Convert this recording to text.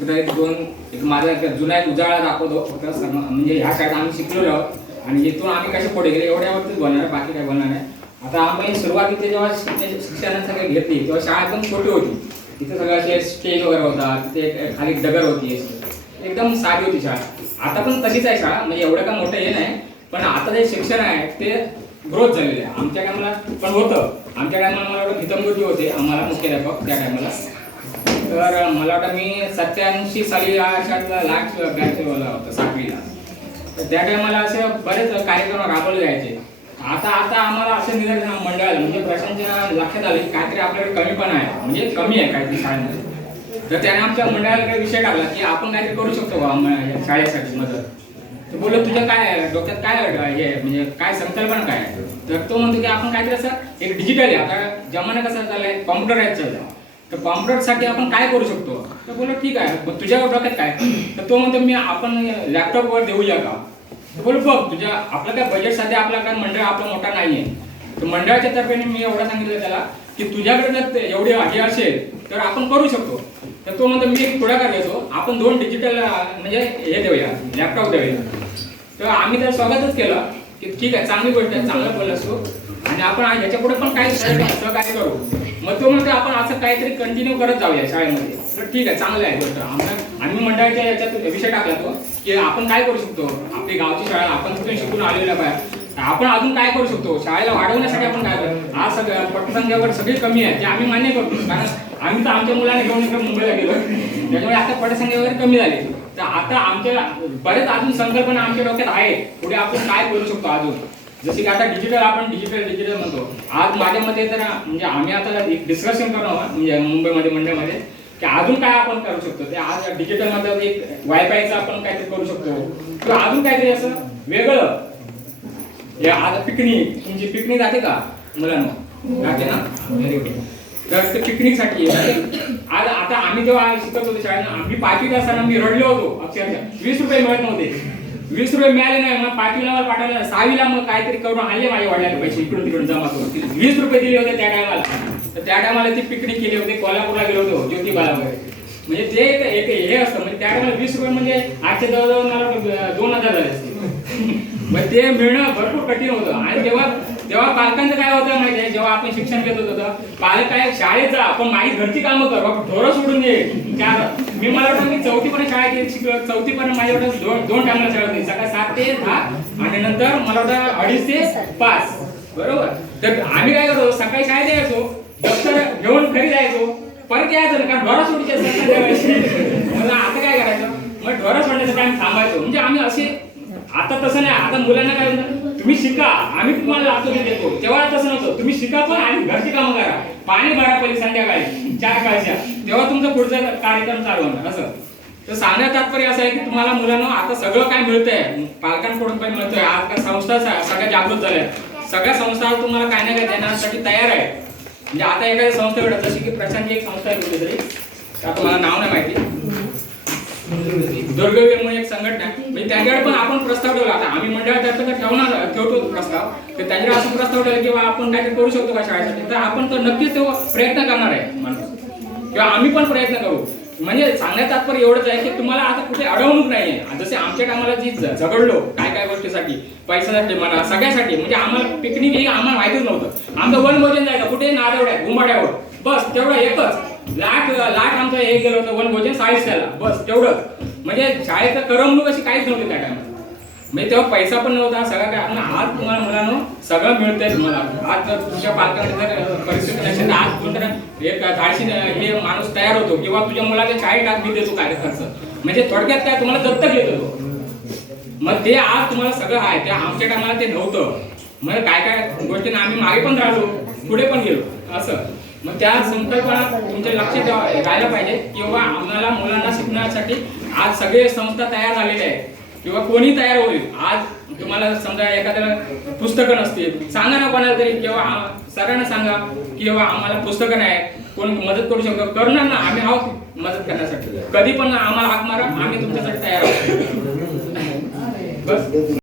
तर एक दोन एक माझा जुना एक उजाळा दाखवतो फक्त म्हणजे ह्या शाळेत आम्ही शिकलेलो आहोत आणि इथून आम्ही कसे पुढे गेले एवढ्यावरतीच बोलणार आहे, बाकी काय बोलणार नाही आता आम्ही सुरुवातीचे जेव्हा शिक्षण शिक्षणासाठी घेतली तेव्हा शाळा एकदम छोटी होती. तिथे सगळं असे स्टेज वगैरे होता तिथे खाली डगर होती. एकदम साधी होती शाळा. आता पण तशीच आहे शाळा म्हणजे एवढं का मोठं हे नाही पण आता जे शिक्षण आहे ते ग्रोथ झालेलं आहे. आमच्या टायमाला पण होतं. आमच्या टायमाला मला एवढं हितमगुजी होते. आम्हाला मुख्याध्यापक त्या टायमाला तर मला वाटतं मी सत्याऐंशी साली या शाळेतला लास्ट बॅच होता सातवीला तर त्या टायमाला असे बरेच कार्यक्रम राबवले जायचे. आता आता आम्हाला असं निदर्शन मंडळाला म्हणजे प्रशासनाच्या लक्षात आलं की काहीतरी आपल्याकडे कमी पण आहे. म्हणजे कमी आहे काहीतरी शाळेमध्ये. तर त्याने आमच्या मंडळाला काही विषय टाकला की आपण काहीतरी करू शकतो बा शाळेसाठी मदत. तर बोललो तुझं काय आहे? डोक्यात काय हे म्हणजे काय संकल्पना काय आहे? तर तो म्हणतो की आपण काहीतरी असं एक डिजिटल आहे. आता जमाना कसा चाललाय? कॉम्प्युटर आहे चाललाय तर कॉम्प्युटरसाठी आपण काय करू शकतो? तर बोला ठीक आहे मग तुझ्या डोक्यात काय? तर तो म्हणतो मी आपण लॅपटॉपवर देऊया का बोल बघ तुझ्या आपलं काय बजेट सध्या आपला काय मंडळ आपला मोठा नाहीये. तर मंडळाच्या तर्फे मी एवढा सांगितलं त्याला की तुझ्याकडे जर एवढी हे असेल तर आपण करू शकतो. तर तो म्हणतो मी एक पुढाकार घेतो. आपण दोन डिजिटल म्हणजे हे देऊया लॅपटॉप देऊया. तर आम्ही त्याला स्वागतच केलं की ठीक आहे चांगली गोष्ट आहे चांगलं बोलला असतो आणि आपण ह्याच्या याच्यापुढे पण काही सहकार्य करू. मग तो म्हणतो आपण असं काहीतरी कंटिन्यू करत जाऊया शाळेमध्ये. तर ठीक आहे चांगलं आहे गोष्ट. आम्हाला आम्ही मंडळाच्या याच्यात विषय टाकला तो की आपण काय करू शकतो? आपली गावची शाळा आपण कुठून शिकून आलेल्या पाहिजे आपण अजून काय करू शकतो? शाळेला वाढवण्यासाठी आपण काय करू? आज सगळं पटसंख्या सगळी कमी आहे ते आम्ही मान्य करतो. कारण आम्ही तर आमच्या मुलाने घेऊन इकडे मुंबईला गेलो. त्याच्यामुळे आता पटसंख्या वगैरे कमी झाली. तर आता आमच्या बरेच अजून संकल्पना आमच्या डोक्यात आहे पुढे आपण काय करू शकतो अजून? जसे की आता डिजिटल आपण डिजिटल डिजिटल म्हणतो. आज माझ्या मते तर म्हणजे आम्ही आता एक डिस्कशन करणार म्हणजे मुंबईमध्ये मंडळमध्ये की अजून काय आपण करू शकतो? ते आज डिजिटलमध्ये एक वायफायचं आपण काहीतरी करू शकतो. किंवा अजून काहीतरी असं वेगळं. हे आज पिकनिक तुमची पिकनिक जाते का मुलांना? जाते ना? व्हेरी गुड तर ते पिकनिकसाठी आज आता आम्ही जेव्हा शिकत होतो शाळेनं आम्ही पाचवीत असताना मी रडलो होतो अक्षरशः. वीस रुपये मिळत नव्हते. वीस रुपये मिळाले नाही मग पाचवीला मला पाठवलं सहावीला मग काहीतरी करून आणले माझ्या वडिलांनी पैसे इकडून तिकडून जमा करून. वीस रुपये दिले होते त्या टायमाला तर त्या टायमाला ती पिकनिक केली होती कोल्हापूरला गेलो होतो ज्योतिबाला वगैरे. म्हणजे ते एक एक हे असतं म्हणजे त्या टायमाला वीस रुपये म्हणजे आजच्या जवळजवळ मला दोन हजार झाले असते मग ते मिळणं भरपूर कठीण होतं. आणि तेव्हा तेव्हा पालकांचं काय होतं माहिती आहे? जेव्हा आपण शिक्षण घेत होतो पालक काय शाळेत जा आपण माझी घरची कामं कर आपण ढोरं सोडून ये. चार मी मला वाटतं मी चौथीपर्यंत शाळेत गेली, शिकलो चौथीपर्यंत माझ्या वाटतं दोन दोन टायमाला शाळेत नाही सकाळी सात ते दहा आणि नंतर मला वाटतं अडीच ते पाच. बरोबर? तर आम्ही काय करतो सकाळी शाळेत यायचो दप्तर घेऊन घरी जायचो परत यायचं ना कारण ढोरा सोडीचे मग आता काय करायचं? मग ढोरा सोडण्याचं टाइम थांबायचो. म्हणजे आम्ही असे आता तसं नाही आता मुलांना काय होतं? तुम्ही शिका आम्ही तुम्हाला लातूर देतो. तेव्हा तसं नव्हतं. तुम्ही शिका पण आणि घरची कामं करा. पाणी भरा पहिले संध्याकाळी चार काळच्या. तेव्हा तुमचं पुढचं कार्यक्रम चालू होणार असं. तर सांगण्यात तात्पर्य असं आहे की तुम्हाला मुलांना आता सगळं काय मिळतंय पालकांकडून पण मिळतंय. आज संस्था सगळ्या जागृत झाल्या सगळ्या संस्था तुम्हाला काय ना काय देण्यासाठी तयार आहे म्हणजे आता एखाद्या संस्थेकडे जशी की प्रशांत एक संस्था आहे कुठेतरी. आता मला नाव नाही माहिती? दुर्गव्य म्हणून एक संघटना. म्हणजे त्यांच्याकडे पण आपण प्रस्ताव ठेवला आता आम्ही मंडळातर्फे तर ठेवणार ठेवतो प्रस्ताव. तर त्यांच्याकडे असं प्रस्ताव ठेवला किंवा आपण काय करू शकतो का शाळेसाठी तर आपण तर नक्कीच तो प्रयत्न करणार आहे. माणूस किंवा आम्ही पण प्रयत्न करू. म्हणजे सांगण्यात तात्पर्य एवढंच आहे की तुम्हाला आता कुठे अडवणूक नाहीये. जसे आमच्या टायमाला जी झगडलो काय काय गोष्टीसाठी पैशासाठी म्हणा सगळ्यासाठी. म्हणजे आम्हाला पिकनिक हे आम्हाला माहितीच नव्हतं. आमचं वन भोजन जायचं कुठे नारवड्यात घुमाड्यावर बस तेवढं एकच. लाख लाख आमचं हे गेलं होतं वन भोजन साईज त्याला. बस तेवढंच. म्हणजे शाळेचं करमणूक अशी काहीच नव्हती त्या टायमाला म्हणजे तेव्हा पैसा पण नव्हता सगळं काय. आपण आज तुम्हाला मुलांनो सगळं मिळतंय तुम्हाला. आज जर तुझ्या पालकांची जर परिस्थिती असेल तर आज तुमचं एक धाडशी हे माणूस तयार होतो. किंवा तुझ्या मुलाच्या शाळेत टाक मी देतो काय खर्च म्हणजे थोडक्यात काय तुम्हाला दत्तक घेतो मग ते आज तुम्हाला सगळं आहे. ते आमच्या टायमाला ते नव्हतं. मग काय काय गोष्टींना आम्ही मागे पण राहिलो पुढे पण गेलो. असं. मग त्या संकल्पना तुमच्या लक्षात राहायला पाहिजे किंवा आम्हाला मुलांना शिकण्यासाठी आज सगळे संस्था तयार झालेले आहेत. किंवा कोणी तयार होईल. आज तुम्हाला समजा एखाद्याला पुस्तकं नसतील. सांगा ना कोणाला तरी किंवा सरांना सांगा किंवा आम्हाला पुस्तकं नाही. कोण मदत करू शकतो. करणार ना. आम्ही आहोत मदत करण्यासाठी. कधी पण आम्हाला हाक मारा. आम्ही तुमच्यासाठी तयार आहोत. बस.